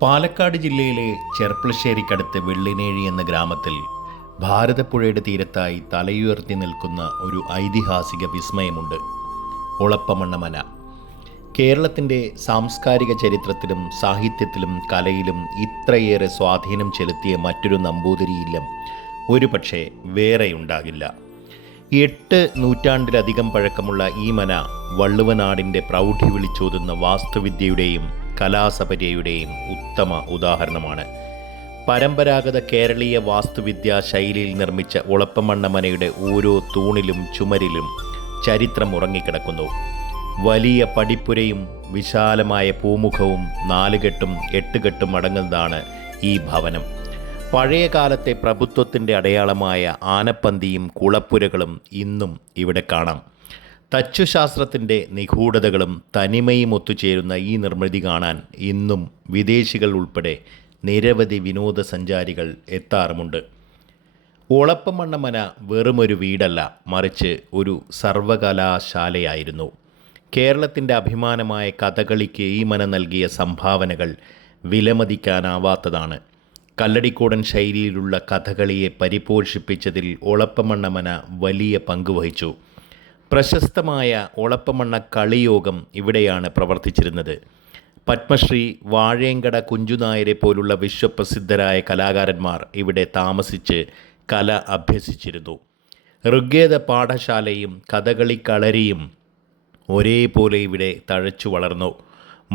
പാലക്കാട് ജില്ലയിലെ ചെർപ്പളശ്ശേരിക്കടുത്ത് വെള്ളിനേഴി എന്ന ഗ്രാമത്തിൽ ഭാരതപ്പുഴയുടെ തീരത്തായി തലയുയർത്തി നിൽക്കുന്ന ഒരു ഐതിഹാസിക വിസ്മയമുണ്ട്. ഒളപ്പമണ്ണ. കേരളത്തിൻ്റെ സാംസ്കാരിക ചരിത്രത്തിലും സാഹിത്യത്തിലും കലയിലും ഇത്രയേറെ സ്വാധീനം ചെലുത്തിയ മറ്റൊരു നമ്പൂതിരിയില്ലം ഒരുപക്ഷെ വേറെയുണ്ടാകില്ല. 8 നൂറ്റാണ്ടിലധികം പഴക്കമുള്ള ഈ മന വള്ളുവനാടിൻ്റെ പ്രൗഢി വിളിച്ചോതുന്ന വാസ്തുവിദ്യയുടെയും കലാസപര്യയുടെയും ഉത്തമ ഉദാഹരണമാണ്. പരമ്പരാഗത കേരളീയ വാസ്തുവിദ്യാ ശൈലിയിൽ നിർമ്മിച്ച ഒളപ്പമണ്ണ മനയുടെ ഓരോ തൂണിലും ചുമരിലും ചരിത്രം ഉറങ്ങിക്കിടക്കുന്നു. വലിയ പടിപ്പുരയും വിശാലമായ പൂമുഖവും 4 കെട്ടും 8 കെട്ടും അടങ്ങുന്നതാണ് ഈ ഭവനം. പഴയ കാലത്തെ പ്രഭുത്വത്തിൻ്റെ അടയാളമായ ആനപ്പന്തിയും കുളപ്പുരകളും ഇന്നും ഇവിടെ കാണാം. തച്ചുശാസ്ത്രത്തിൻ്റെ നിഗൂഢതകളും തനിമയും ഒത്തുചേരുന്ന ഈ നിർമ്മിതി കാണാൻ ഇന്നും വിദേശികൾ ഉൾപ്പെടെ നിരവധി വിനോദസഞ്ചാരികൾ എത്താറുമുണ്ട്. ഒളപ്പമണ്ണ മന വെറുമൊരു വീടല്ല, മറിച്ച് ഒരു സർവകലാശാലയായിരുന്നു. കേരളത്തിൻ്റെ അഭിമാനമായ കഥകളിക്ക് ഈ മന നൽകിയ സംഭാവനകൾ വിലമതിക്കാനാവാത്തതാണ്. കല്ലടിക്കോടൻ ശൈലിയിലുള്ള കഥകളിയെ പരിപോഷിപ്പിച്ചതിൽ ഒളപ്പമണ്ണ മന വലിയ പങ്കുവഹിച്ചു. പ്രശസ്തമായ ഒളപ്പമണ്ണ കളിയോഗം ഇവിടെയാണ് പ്രവർത്തിച്ചിരുന്നത്. പത്മശ്രീ വാഴേങ്കട കുഞ്ചുനായരെ പോലുള്ള വിശ്വപ്രസിദ്ധരായ കലാകാരന്മാർ ഇവിടെ താമസിച്ച് കല അഭ്യസിച്ചിരുന്നു. ഋഗ്വേദ പാഠശാലയും കഥകളി കളരിയും ഒരേപോലെ ഇവിടെ തഴച്ചു വളർന്നു.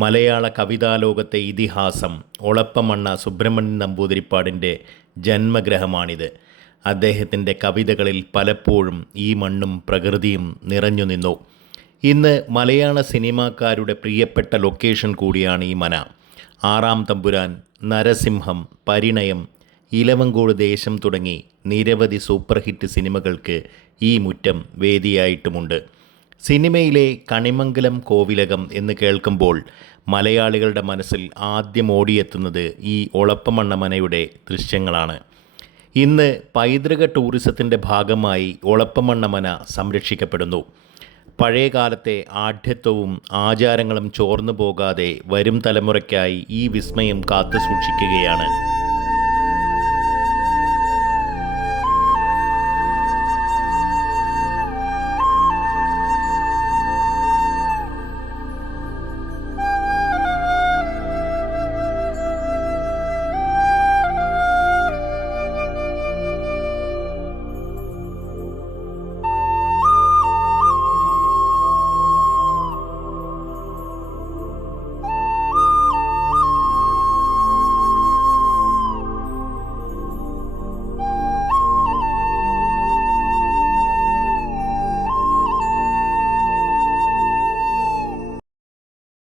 മലയാള കവിതാലോകത്തെ ഇതിഹാസം ഒളപ്പമണ്ണ സുബ്രഹ്മണ്യൻ നമ്പൂതിരിപ്പാടിൻ്റെ ജന്മഗ്രഹമാണിത്. അദ്ദേഹത്തിൻ്റെ കവിതകളിൽ പലപ്പോഴും ഈ മണ്ണും പ്രകൃതിയും നിറഞ്ഞു നിന്നു. ഇന്ന് മലയാള സിനിമാക്കാരുടെ പ്രിയപ്പെട്ട ലൊക്കേഷൻ കൂടിയാണ് ഈ മന. 6-ാം തമ്പുരാൻ, നരസിംഹം, പരിണയം, ഇലവങ്കോട് ദേശം തുടങ്ങി നിരവധി സൂപ്പർ ഹിറ്റ് സിനിമകൾക്ക് ഈ മുറ്റം വേദിയായിട്ടുമുണ്ട്. സിനിമയിലെ കണിമംഗലം കോവിലകം എന്ന് കേൾക്കുമ്പോൾ മലയാളികളുടെ മനസ്സിൽ ആദ്യം ഓടിയെത്തുന്നത് ഈ ഒളപ്പമണ്ണ മനയുടെ ദൃശ്യങ്ങളാണ്. ഇന്ന് പൈതൃക ടൂറിസത്തിൻ്റെ ഭാഗമായി ഒളപ്പമണ്ണ മന സംരക്ഷിക്കപ്പെടുന്നു. പഴയകാലത്തെ ആഢ്യത്വവും ആചാരങ്ങളും ചോർന്നു പോകാതെ വരും തലമുറയ്ക്കായി ഈ വിസ്മയം കാത്തു സൂക്ഷിക്കുകയാണ്